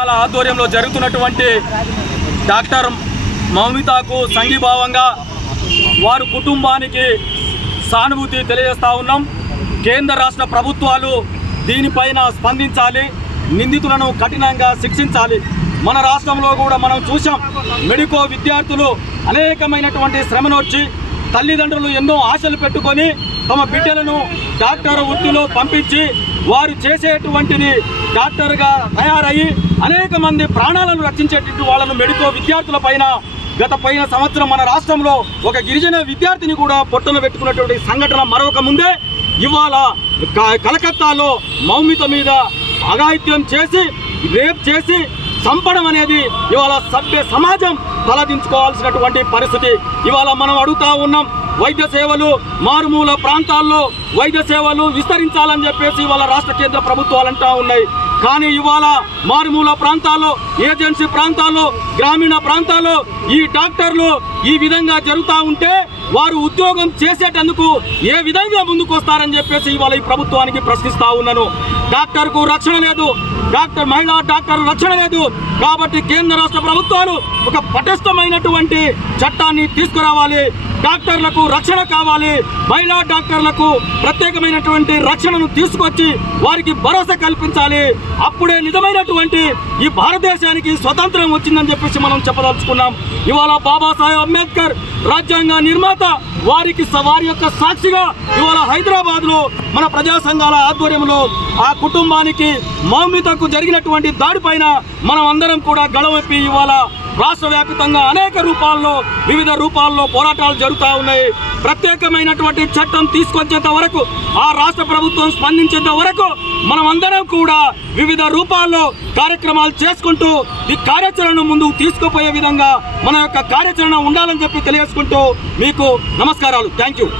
సంఘాల ఆధ్వర్యంలో జరుగుతున్నటువంటి డాక్టర్ మౌమితాకు సంఘీభావంగా వారి కుటుంబానికి సానుభూతి తెలియజేస్తా ఉన్నాం. కేంద్ర రాష్ట్ర ప్రభుత్వాలు దీనిపైన స్పందించాలి నిందితులను కఠినంగా శిక్షించాలి. మన రాష్ట్రంలో కూడా మనం చూసాం మెడికో విద్యార్థులు అనేకమైనటువంటి శ్రమనొచ్చి తల్లిదండ్రులు ఎన్నో ఆశలు పెట్టుకొని తమ బిడ్డలను డాక్టర్ వృత్తిలో పంపించి వారు చేసేటువంటిది డాక్టర్గా తయారయ్యి అనేక మంది ప్రాణాలను రక్షించేటట్టు వాళ్ళను మెడికో విద్యార్థుల పైన గత పోయిన సంవత్సరం మన రాష్ట్రంలో ఒక గిరిజన విద్యార్థిని కూడా పొట్టను పెట్టుకున్నటువంటి సంఘటన మరొక ముందే ఇవాళ క- కలకత్తాలో మౌమిత మీద అఘాయిత్యం చేసి రేప్ చేసి చంపడం అనేది ఇవాళ సభ్య సమాజం తలదించుకోవాల్సినటువంటి పరిస్థితి. ఇవాళ మనం అడుగుతా ఉన్నాం వైద్య సేవలు మారుమూల ప్రాంతాల్లో వైద్య సేవలు విస్తరించాలని చెప్పేసి ఇవాళ రాష్ట్ర కేంద్ర ప్రభుత్వాలు అంటా ఉన్నాయి. కానీ ఇవాళ మారుమూల ప్రాంతాల్లో ఏజెన్సీ ప్రాంతాల్లో గ్రామీణ ప్రాంతాల్లో ఈ డాక్టర్లు ఈ విధంగా జరుగుతూ ఉంటే వారు ఉద్యోగం చేసేటందుకు ఏ విధంగా ముందుకు వస్తారని చెప్పేసి ఇవాళ ఈ ప్రభుత్వానికి ప్రశ్నిస్తా ఉన్నాను. డాక్టర్కు రక్షణ లేదు. డాక్టర్ మహిళా డాక్టర్ రక్షణ లేదు. కాబట్టి కేంద్ర రాష్ట్ర ప్రభుత్వాలు ఒక పటిష్టమైనటువంటి చట్టాన్ని తీసుకురావాలి. డాక్టర్లకు రక్షణ కావాలి. మహిళా డాక్టర్లకు ప్రత్యేకమైనటువంటి రక్షణను తీసుకొచ్చి వారికి భరోసా కల్పించాలి. అప్పుడే నిజమైనటువంటి ఈ భారతదేశానికి స్వతంత్రం వచ్చిందని చెప్పేసి మనం చెప్పదలుచుకున్నాం. ఇవాళ బాబాసాహెబ్ అంబేద్కర్ రాజ్యాంగ నిర్మాత వారికి వారి యొక్క సాక్షిగా ఇవాళ హైదరాబాద్లో మన ప్రజా సంఘాల ఆధ్వర్యంలో ఆ కుటుంబానికి మౌమితకు జరిగినటువంటి దాడిపైన మనం అందరం కూడా గళవెప్పి ఇవాళ రాష్ట్ర వ్యాప్తంగా అనేక రూపాల్లో వివిధ రూపాల్లో పోరాటాలు జరుగుతూ ఉన్నాయి. ప్రత్యేకమైనటువంటి చట్టం తీసుకొచ్చేంత వరకు ఆ రాష్ట్ర ప్రభుత్వం స్పందించేంత వరకు మనమందరం కూడా వివిధ రూపాల్లో కార్యక్రమాలు చేసుకుంటూ ఈ కార్యాచరణను ముందుకు తీసుకుపోయే విధంగా మన యొక్క కార్యాచరణ ఉండాలని చెప్పి తెలియజేసుకుంటూ మీకు నమస్కారాలు. Thank you